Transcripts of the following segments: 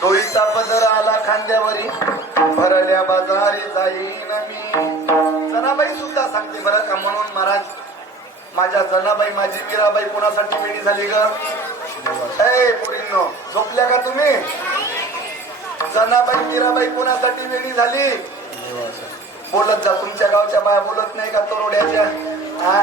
डोईचा पदर आला खांद्यावरी, भरल्या बाजारी जाईन मी. जनाबाई सुद्धा सांगते बरं का, म्हणून महाराज माझ्या जनाबाई माझी मीराबाई कोणासाठी वेळी झाली ग? ए पोरींनो, झोपल्या का तुम्ही? जनाबाई मीराबाई कोणासाठी वेळी झाली? बोलत जा. तुमच्या गावच्या बाया बोलत नाही का तोरड्याच्या? हा,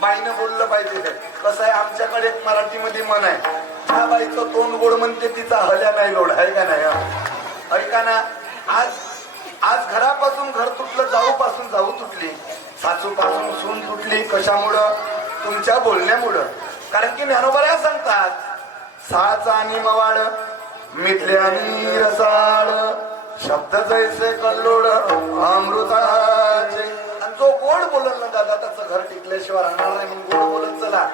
बाईनं बोललं पाहिजे. कसं आहे, आमच्याकडे मराठीमध्ये मन आहे, त्या बाईचं तोंड गोड म्हणते तिचा हल्या नाही लोड, आहे का नाही? ऐका ना, आज घरापासून घर तुटलं, जाऊ पासून जाऊ तुटली, सासू पासून सून तुटली. कशामुळं? तुमच्या बोलण्यामुळं. कारण की ज्ञानोबा सांगतात, साचा आणि मवाड मिथले आणि रसाळ, शब्द जैसे कल्लोड अमृताचे. आणि जो गोड बोलल ना दादा, त्याचं घर टिकल्याशिवाय राहणार नाही. म्हणून गोड बोलत चला.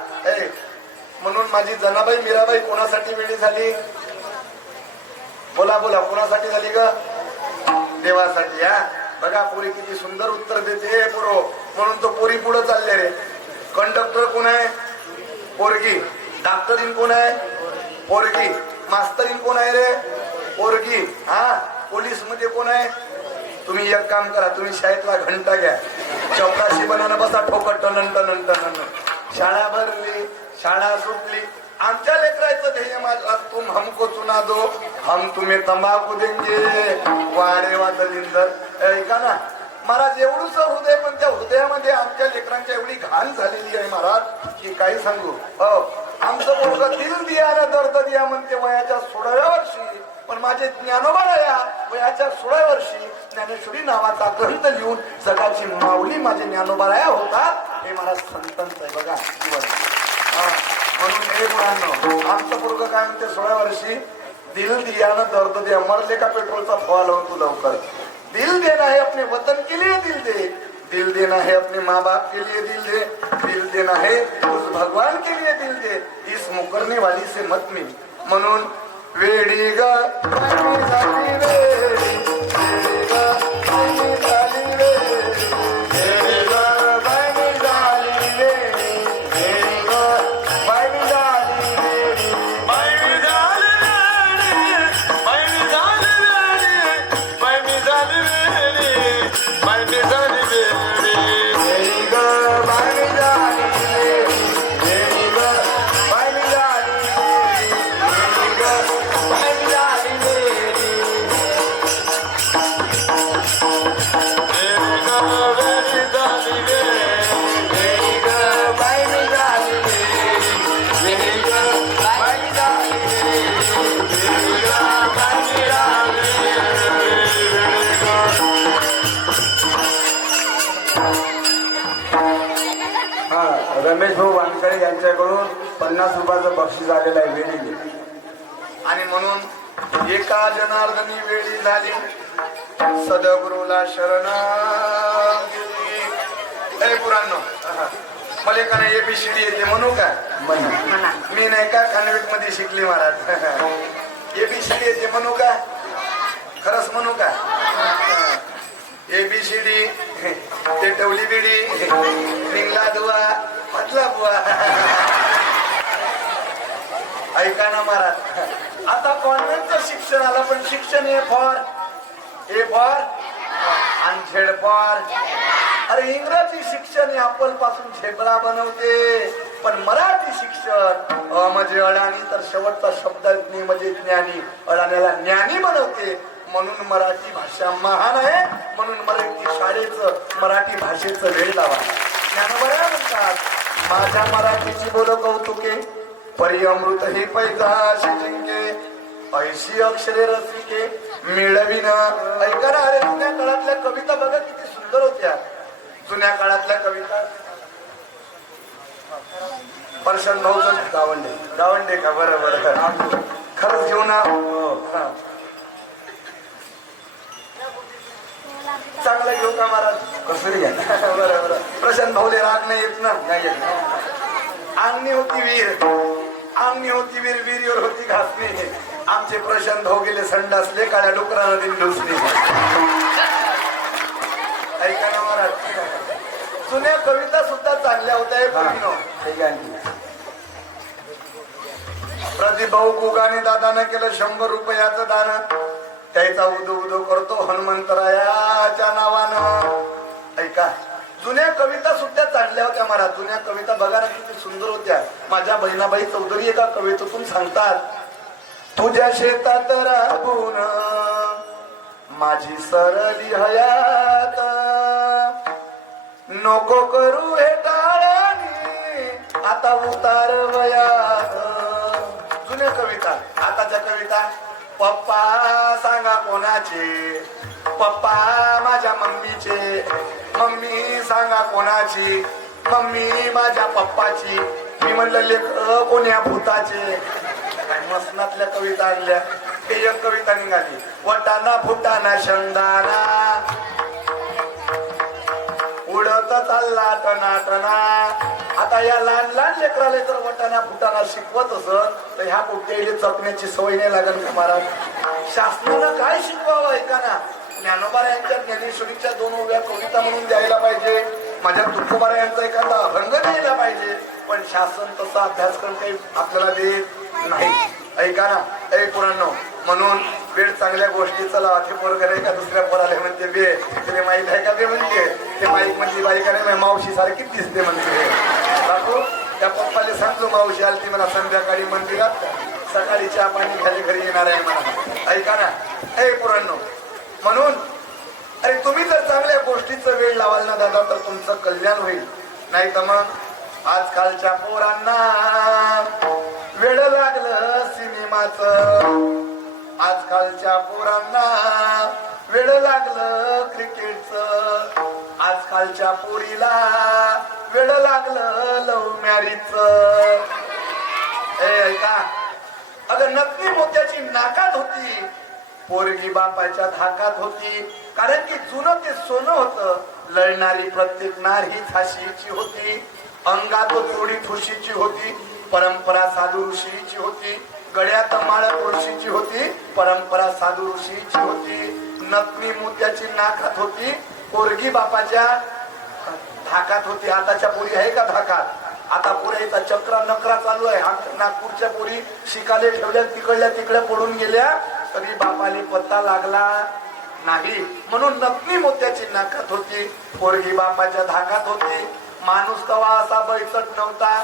म्हणून माझी जनाबाई मीराबाई कोणासाठी वेळी झाली? बोला बोला, कोणासाठी झाली ग? देवासाठी. हा बघा, पोरी किती सुंदर उत्तर देते पोरो. म्हणून तो पोरी पुढे चालले रे. कंडक्टर कोण आहे? पोरगी. डॉक्टरीन कोण आहे? पोरगी. मास्तरीन कोण आहे रे? पोरगी. हा, पोलीस मध्ये कोण आहे? तुम्ही एक काम करा, तुम्ही शाळेतला घंटा घ्या, चौकाशी बनाना बसा, ठोकट नंतर शाळा भरली, शाळा सुटली. आमच्या लेकरायचं ध्येय माझं, तुम हमको चुना दो, हम तुम्हें तंबाखू देंगे. वारे वा दलिंदर. ऐका ना महाराज, एवढूच हृदय, पण त्या हृदयामध्ये आमच्या लेकरांच्या एवढी घाण झालेली आहे महाराज की काही सांगू. हो, आमचं पोरगं दिल दिया ना दर्द दिया म्हणते वयाच्या 16व्या वर्षी. पण माझे ज्ञानोबा या वयाच्या 16व्या वर्षी ज्ञानेश्वरी नावाचा ग्रंथ लिहून जगाची माऊली माझे ज्ञानोबाराया होतात. हे महाराज संतांचं आहे बघा जीवन. म्हणून हे मुलांना, आमचं पोरगं काय म्हणते 16व्या वर्षी, दिल दिया ना दर्द दिया. मरले का पेट्रोलचा फवा लावून तू लवकर. दिल देना है अपने वतन के लिए दिल दे, दिल देना है अपने माँ बाप के लिए दिल दे, दिल देना है उस भगवान के लिए दिल दे, इस मुकरने वाली से मत मिल. म्हणून वेडी ग झाली रे, वेडी ग झाली रे, वेडी ग बाई झाली रे, वेडी ग बाई झाली रे, बाई झाली रे, बाई झाली रे, बाई झाली रे, बाई झाली रे, वेडी ग बाई झाली रे, वेडी ग बाई झाली रे, वेडी ग बाई झाली रे, रमेश भाऊ वानकडे यांच्याकडून 50 रुपयाचं बक्षीस आलेलं आहे वेळी. आणि म्हणून एका जनार्दनी वेळी झाली, सदगुरुला शरण गेली. पुराण मला का नाही एबीसीडी येते म्हणू का? मी नाही का कॉन्व्हेंट मध्ये शिकली महाराज. एबीसीडी येते म्हणू का? खरंच म्हणू का? एबीसीडी ते टवली बिडी रिंगला दुवा म्हटला बुवा. ऐका ना महाराज, आता कॉन्व्हेंटचं शिक्षण आलं, पण शिक्षण ए फॉर आणि झेड फॉर. अरे इंग्रजी शिक्षण हे अप्पल पासून झेबरा बनवते, पण मराठी शिक्षण म्हणजे अडाणी तर शेवटचा शब्द म्हणजे ज्ञानी, अडाण्याला ज्ञानी बनवते. म्हणून मराठी भाषा महान आहे. म्हणून मराठी शाळेचं, मराठी भाषेचं वेळ लावा. ज्ञानोबा म्हणतात, माझ्या मराठीची बोल कौतुके, परी अमृत हे पैजाशी जिंके, ऐशी अक्षरे रसिके मिळविन. ऐका ना, अरे जुन्या काळातल्या कविता बघा किती सुंदर होत्या. जुन्या काळातल्या कविता. परशन भाऊचं गावंडे का? बरं खरंच घेऊ ना. चांगलं घेऊ का महाराज? कसं घ्या. बरं प्रशांत भाऊले राग नाही येत ना? नाही येत. अंगणी होती वीर, विहिरीवर होती घासणी. आमचे प्रशांत भाऊ गेले संडासले, काळ्या डुकरानं दिन डुसली. ऐका ना महाराज, जुन्या कविता सुद्धा चांगल्या होत्या. प्रदीप भाऊ गुगाने दादानं केलं 100 रुपयाचं दान. त्याचा उदो उदो करतो हनुमंतरायाच्या नावानं. ऐका, जुन्या कविता सुद्धा चांगल्या होत्या महाराज. जुन्या कविता बघा ना किती सुंदर होत्या. माझ्या बहिणाबाई चौधरी एका कवितेतून सांगतात, तुझ्या शेतात राबून माझी सरली हयात, नको करू हे टाळणी आता उतार वयात. जुन्या कविता. आताच्या कविता, पप्पा सांगा कोणाचे, पप्पा माझ्या मम्मीचे, मम्मी सांगा कोणाची, मम्मी माझ्या पप्पाची. मी म्हणलं लेकर कोण्या भूताचे. मसनातल्या कविता आणल्या. ते एक कविता निघाली, वटाना फुटाना शेंगदाणा उडत चालला टनाटना. आता या लहान लहान लेकराला जर वटाना फुटाना शिकवत असत तर ह्या कुठेही चकण्याची सवय नाही लागल का महाराज. शासनानं काय शिकवावं ऐका ना. ज्ञानोबा यांच्या ज्ञानेश्वरीच्या 2 उभ्या कविता म्हणून द्यायला पाहिजे. माझ्या तुकोबारा यांचा एखादा अभंग द्यायला पाहिजे. पण शासन तसा अभ्यासक्रम काही आपल्याला देत नाही. ऐका ना, ऐ पुरांनो, म्हणून वेळ चांगल्या गोष्टीचा लावा. ते पोरग नाही का दुसऱ्या पोराला म्हणते बे, तिने माहीत आहे का बे म्हणते. ते माईक म्हणजे बाई का नाही मावशी सारखीच दिसते म्हणते. बापू त्या पप्पाला सांगतो मावशी आली ती मला संध्याकाळी मंदिरात, सकाळी चहा पाणी घ्यायला घरी येणार आहे मला. ऐका ना, ऐ पुरांनो, म्हणून अरे तुम्ही जर चांगल्या गोष्टीचं वेळ लावाल ना दादा तर तुमचं कल्याण होईल. नाही तर मग आजकालच्या पोरांना वेळ लागलं सिनेमाचं, आजकालच्या पोरांना वेळ लागलं क्रिकेटचं, आजकालच्या पोरीला वेळ लागलं लव्ह मॅरेजचं. ऐका, अगं नकली मोत्याची नाकात होती, पोरगी बापाच्या धाकात होती. कारण की जुनं ते सोनं होतं. लढणारी प्रत्येक नार ही झाशीची होती, अंगात चोडी ठुशीची होती, परंपरा साधू ऋषीची होती, गळ्यात माळ तुळशीची होती, परंपरा साधू ऋषीची होती. नकली मोत्याची नाकात होती, पोरगी बापाच्या धाकात होती. आताच्या पोरी आहे का धाकात? आता पुऱ्याचा चक्रा नकरा चालू आहे. नागपूरच्या पोरी शिकाले ठेवल्या, तिकडल्या तिकडे पडून गेल्या, तरी बापाले पत्ता लागला नाही. म्हणून नकली मोत्याची नाकात होती, पोरगी बापाच्या धाकात होती. माणूस कवा असा बैचट नव्हता,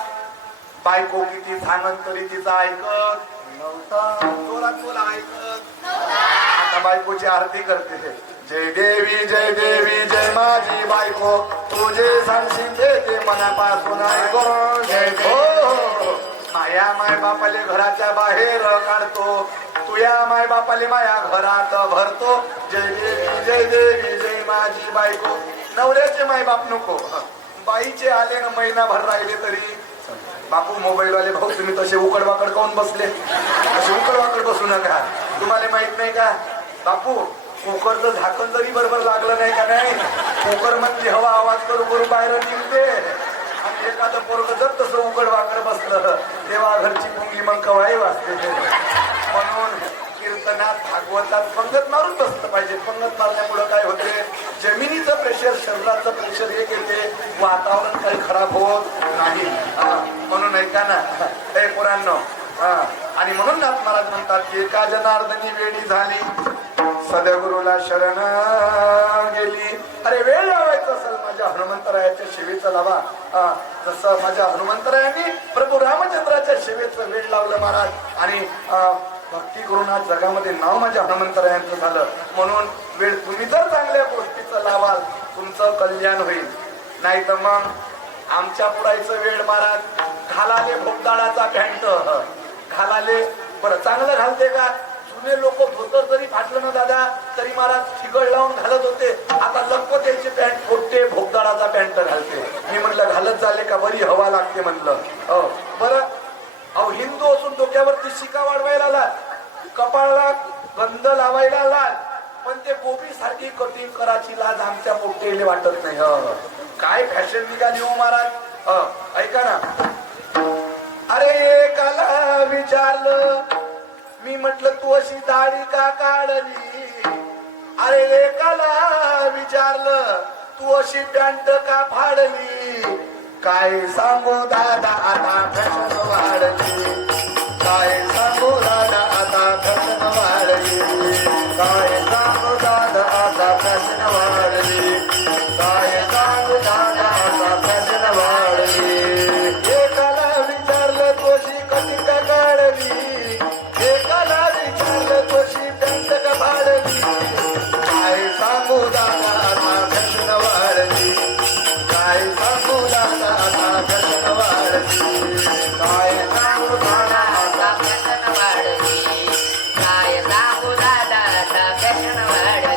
बायको किती सांगत तरी तिचा ऐकत नव्हता. जोरात बोला, ऐकत. आता बायकोची आरती करते, जय देवी जय देवी जय माझी बायको, तुझे सांगशील ते मनापासून ऐको. जय हो माया माय बापाले घराच्या बाहेर काढतो, तुया माय बापाले माया घरात भरतो. जय देवी जय देवी जय माझी बायको. नवऱ्याचे माय बाप नको, बाईचे आले ना महिनाभर राहिले तरी. बापू मोबाईल वाले भाऊ तुम्ही तसे उकड वाकड काऊन बसले? असे उकड वाकड बसू नका. तुम्हाला माहित नाही का बापू, कुकरचं झाकण जरी बरोबर लागलं नाही का नाही, कुकर मधली हवा आवाज करू करू बाहेर निघते. आणि एखादं पोरग जर तसं उकड वाकड बसलं तेव्हा घरची पुंगी मग कवाही वाजते. म्हणून कीर्तनात भागवतात पंगत मारून बसलं पाहिजे. पंगत मारल्यामुळं काय होते, जमिनीचं प्रेशर शरीराचं प्रेशर एक येते, वातावरण काही खराब होत नाही. म्हणून ऐका ना हे पोरांनो. आणि म्हणून नाथ महाराज म्हणतात की एका जनार्दनी वेळी झाली, सद्गुरूला शरण गेली. अरे वेळ लावायचं असेल माझ्या हनुमंतरायाच्या सेवेचा लावा. जसं माझ्या हनुमंतरायांनी प्रभू रामचंद्राच्या सेवेचं वेळ लावलं महाराज. आणि भक्ती करून आज जगामध्ये नाव माझ्या हनुमंतरायांचं झालं. म्हणून वेळ तुम्ही जर चांगल्या गोष्टीचं लावाल तुमचं कल्याण होईल. नाही तर मग आमच्या पुरायचं वेळ महाराज. घालाले भोगदाळाचा पॅन्ट घालाले, बरं चांगलं घालते का? जुने लोक धोतर जरी फाटलं ना दादा तरी महाराज ठिगळ लावून घालत होते. आता लपको त्याची पॅन्ट फोडते, भोगदाळाचा पॅन्ट घालते. मी म्हटलं घालत झाले का, बरी हवा लागते म्हणलं. हो बरं. अहो हिंदू असून डोक्यावरती शिका वाढवायला लाल, कपाळाला गंध लावायला लाल, पण ते गोपी सारखी कटिंग करायची लाज आमच्या पोट्टेले वाटत नाही. काय फॅशन निघाली हो महाराज. ऐका ना, अरे एकाला विचारलं मी म्हटलं तू अशी दाढी का काढली, अरे एकाला विचारलं तू अशी पॅन्ट का फाडली, काय सांगू दादा आता फॅशन वाढली. काय सांगू दादा आता फॅशन वाढली, काय सांगू दादा आता फॅशन वाढली, काय सांगू दादा आता फॅशन वाढली. एकाला विचारलं तोशी कधी का काढली, एकाला विचारलं तोशी पॅन्ट का फाडली, काय सांगू दादा आता फॅशन वाढली, काय सांगू दादा आता फॅशन वाढली, काय सांगू दादा आता फॅशन वाढली, काय सांगू दादा आता फॅशन वाढली.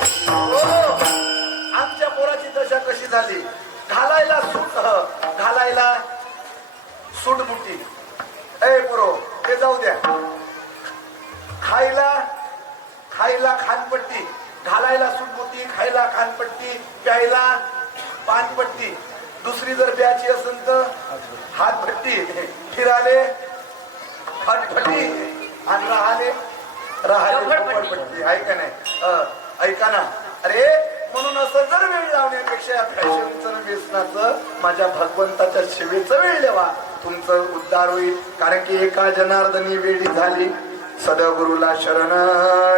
आमच्या पोराची दशा कशी झाली, घालायला सूट, घालायला सूटबुटी, ए पोरो ते जाऊ द्या, खायला खायला खानपट्टी, घालायला सूटबुटी, खायला खानपट्टी, प्यायला पानपट्टी, दुसरी जर प्यायची असेल तर हातभट्टी, फिराले फटफटी आणि राहाले झोपडपट्टी. आहे का नाही? ऐका ना, अरे म्हणून असं जर वेळ लावण्यापेक्षा या फॅशनचं व्यसनाचं माझ्या भगवंताच्या सेवेचं वेळ लेवा, तुमचं उद्धार होईल. कारण की एका जनार्दनी वेळी झाली, सदगुरुला शरण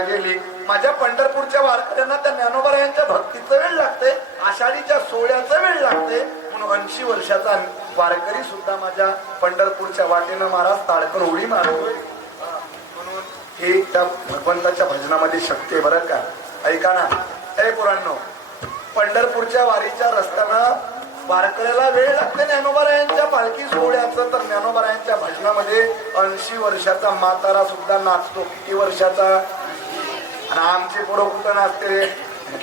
गेली. माझ्या पंढरपूरच्या वारकऱ्यांना त्या ज्ञानोबरायांच्या भक्तीचं वेळ लागते, आषाढीच्या सोहळ्याचं वेळ लागते. म्हणून 80 वर्षाचा वारकरी सुद्धा माझ्या पंढरपूरच्या वाटेनं महाराज ताडकन उडी मारतोय. म्हणून हे त्या भगवंताच्या भजनामध्ये शक्ती आहे बरं का. ऐका ना, ए पुराणो, पंढरपूरच्या वारीच्या रस्त्यानं वारकऱ्याला वेळ लागते ज्ञानोबरायांच्या पालखी सोहळ्याचं, तर ज्ञानोबरायांच्या भजनामध्ये 80 वर्षाचा म्हातारा सुद्धा नाचतो. किती वर्षाचा? आणि आमचे पोरं कुठं नाचते रे?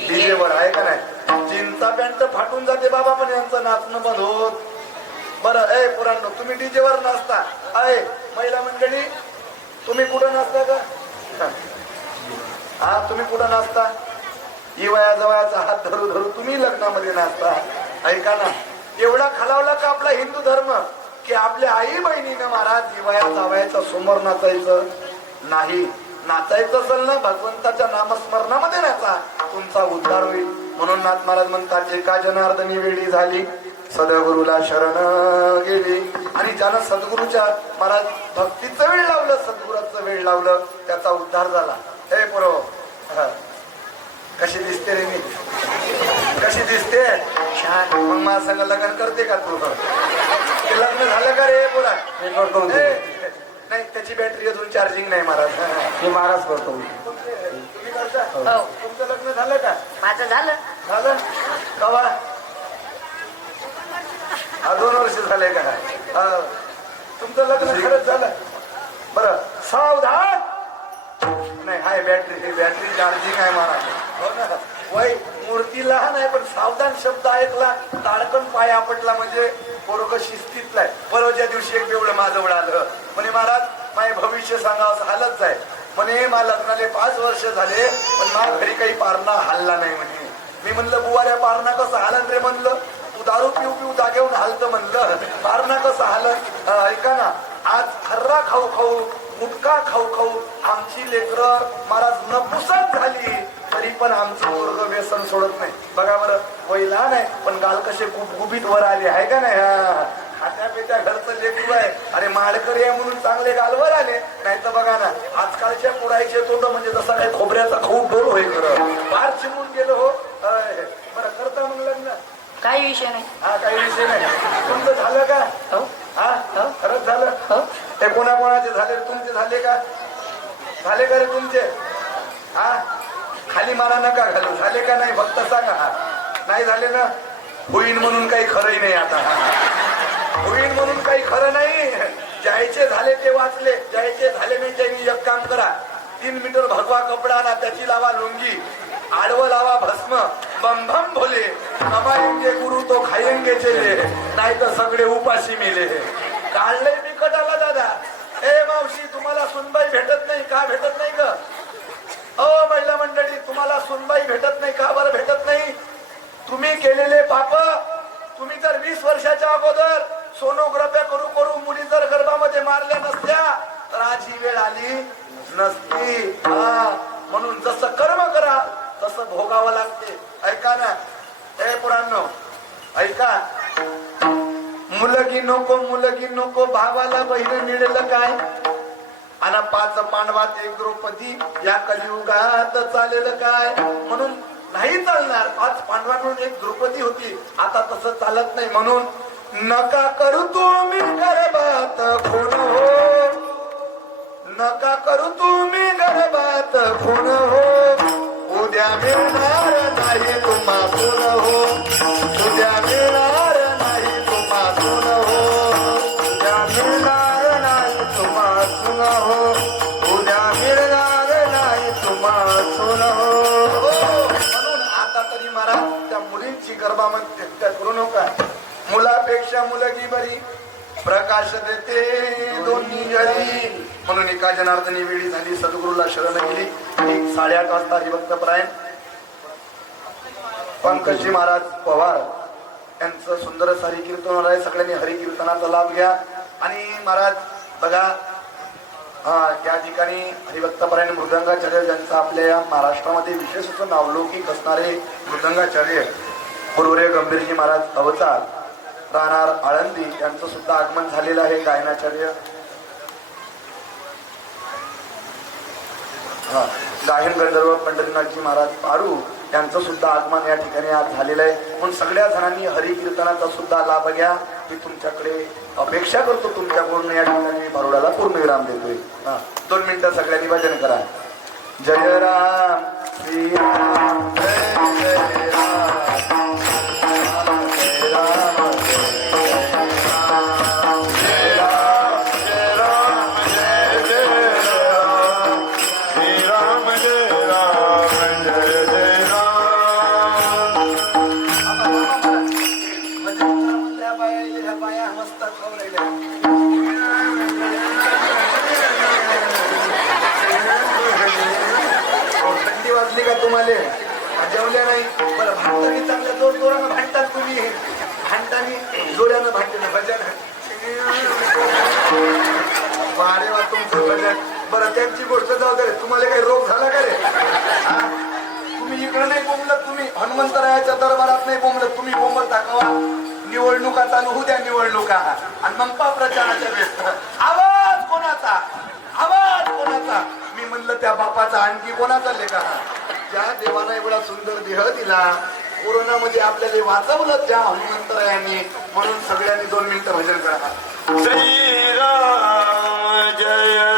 डीजेवर. आहे का नाही? जीन्सचा पॅन्ट फाटून जाते बाबा, पण यांचं नाचणं बंद होत. बरं ए पुराणो, तुम्ही डीजेवर नाचता, आहे महिला मंडळी तुम्ही कुठं नाचता का? हा, तुम्ही कुठं नाचता? इवया जवळचा हात धरू धरू तुम्ही लग्नामध्ये नाचता. ऐका ना, एवढा खालावला का आपला हिंदू धर्म की आपल्या आई बहिणीनं महाराज इवया जावयाच्या समोर नाचायचं नाही. नाचायचं असेल ना भगवंताच्या नामस्मरणामध्ये नाचा, तुमचा उद्धार होईल. म्हणून नाथ महाराज म्हणतात, एका जनार्दनी वेळी झाली, सदगुरुला शरण गेली. आणि ज्यानं सद्गुरूच्या महाराज भक्तीचं वेळ लावलं, सद्गुराचं वेळ लावलं, त्याचा उद्धार झाला. हे पोरो, कशी दिसते रे मी? कशी दिसते? छान. मग माझं संग लग्न करते का तू? ते लग्न झालं का रे बोला? नाही, त्याची बॅटरी अजून चार्जिंग नाही महाराज. मी महाराज करतो. तुम्ही करता? तुमचं लग्न झालं का? माझं झालं. झालं कवा? 2 वर्ष झाले का? तुमचं लग्न खरंच झालं? बरं, सावधान. नाही, हाय बॅटरी, बॅटरी चार्जिंग आहे महाराज. हो ना, वय मूर्ती लहान आहे पण सावधान शब्द ऐकला, ताडकन पाय आपटला म्हणजे पोरग शिस्तीतला आहे. परवाच्या दिवशी एक एवढं माझं आलं म्हणे, महाराज माझे भविष्य सांगावं हालच आहे म्हणे, मला लग्नाले 5 वर्ष झाले पण माझ्या घरी काही पारणा हल्ला नाही म्हणे. मी म्हणलं बुवाऱ्या पारणा कसं हालन रे म्हणलं, तू दारू पिऊ पिऊ जागेऊन हालत म्हणलं, पारणा कसं हालन? ऐका ना, आज खर्रा खाऊ खाऊ, मुटका खाऊ खाऊ आमची लेकरं महाराज नपुसक झाली, तरी पण आमचं पोरग व्यसन सोडत नाही. बघा बरं, वय लहान आहे पण गाल कसे गुबगुबीत वर आले. आहे का नाही? खात्या पेट्या घरचं लेकरू आहे. अरे माडकरी आहे म्हणून चांगले गालवर आले, नाही तर बघा ना आजकालच्या पोरायचे तोंड म्हणजे जसा काही खोबऱ्याचा खूप डोल होईल, खरं फार चिमून गेलो. हो बरं, करता मग लग्न? काही विषय नाही. हा, काही विषय नाही. तुमचं झालं का? हा, खरंच झालं. हे कोणाकोणाचे झाले? तुमचे झाले का? झाले का रे तुमचे? हा, खाली मारा नका घालू. झाले का नाही फक्त सांगा. नाही झाले ना, होईन म्हणून काही खरंही नाही. आता होईन म्हणून काही खरं नाही. ज्यायचे झाले ते वाचले, ज्यायचे झाले नाही त्यांनी एक काम करा, 3 मीटर भगवा कपडा आणा, त्याची लावा लुंगी, आडवं लावा भस्म, बम बम भोले, कमाएंगे गुरु तो खाएंगे चले, नाही तर सगळे उपाशी मेले. काढलंय बिकटाला दादा. ए मावशी, तुम्हाला सुनबाई भेटत नाही का? भेटत नाही ग? महिला मंडळी, तुम्हाला सुनबाई भेटत नाही का? बरं भेटत नाही. तुम्ही केलेले पाप, तुम्ही जर 20 वर्षाच्या अगोदर सोनोग्राफ्या करू करू मुली जर गर्भामध्ये मारल्या नसत्या तर आज ही वेळ आली नसती. म्हणून जसं कर्म करा तसं भोगावं लागते. ऐका ना, हे पुराणो ऐका, मुलगी नको मुलगी नको, भावाला बहीण मिळेल काय? आणि 5 पांडवात 1 द्रौपदी या कलियुगात चालेल काय? म्हणून नाही चालणार. 5 पांडवांकडून 1 द्रौपदी होती, आता तसं चालत नाही. म्हणून नका करू तुम्ही गर्भात खून हो, नका करू तुम्ही गर्भात खून हो, उद्या मिळणार नाही तुम्हा सून हो, उद्या मिळणार नाही तुम्हा सून हो, उद्या मिळणार नाही तुम्हा सून हो, उद्या मिळणार नाही तुम्हा सून हो. म्हणून आता तरी महाराज त्या मुलींची गर्भामध्ये करू नका. मुलापेक्षा मुलगी बरी, प्रकाश देते दोन्ही जरी. म्हणून एका जनार्दनी वेळी झाली, सद्गुरूला शरण गेली. 8:30 वाजता हरिभक्त परायण पंकजी महाराज पवार यांचं सुंदर हरिकीर्तन आहे. सगळ्यांनी हरिकीर्तनाचा लाभ घ्या. आणि महाराज बघा, त्या ठिकाणी हरिभक्त परायण मृदंगाचार्य ज्यांचं आपल्या या महाराष्ट्रामध्ये विशेष असं नावलौकिक असणारे मृदंगाचार्य गुरुवर्य गंभीरजी महाराज अवतार राहणार आळंदी यांचं सुद्धा आगमन झालेलं आहे. गायनाचार्य गायन गंधर्व पंढरीनाथजी महाराज पारू यांचं सुद्धा आगमन या ठिकाणी आज झालेलं आहे. म्हणून सगळ्या जणांनी हरिकीर्तनाचा सुद्धा लाभ घ्या. मी तुमच्याकडे अपेक्षा करतो, तुमच्याकडून या ठिकाणी भारुडाला पूर्ण विराम देतोय. 2 मिनिटं सगळ्यांनी भजन करा. जय राम श्री राम जय जय राम जय राम तुम्हाला जेवल्या नाही बरं. भांडतानी चांगल्या जोर जोरानं भांडतात तुम्ही, भांडतानी जोरानं भांडते भजन वारे वा तुमचं भजन. बरं त्यांची गोष्ट जाऊ दे, तुम्हाला काही रोग झाला का रे? तुम्ही इकडे नाही बोंबलत, तुम्ही हनुमंतरायाच्या दरबारात नाही बोंबलत, तुम्ही बोंबल टाकावा. निवडणुका चालू होऊ द्या, निवडणुका, आणि मग पा प्रचाराच्या व्यस्त आवाज कोणाचा, आवाज कोणाचा. मी म्हणलं त्या बापाचा, आणखी कोणाचा लेखा. ज्या देवाला एवढा सुंदर देह दिला, कोरोनामध्ये आपल्याला वाचवलं त्या हनुमंतरायांनी. म्हणून सगळ्यांनी 2 मिनिटं भजन करा. श्री राम जय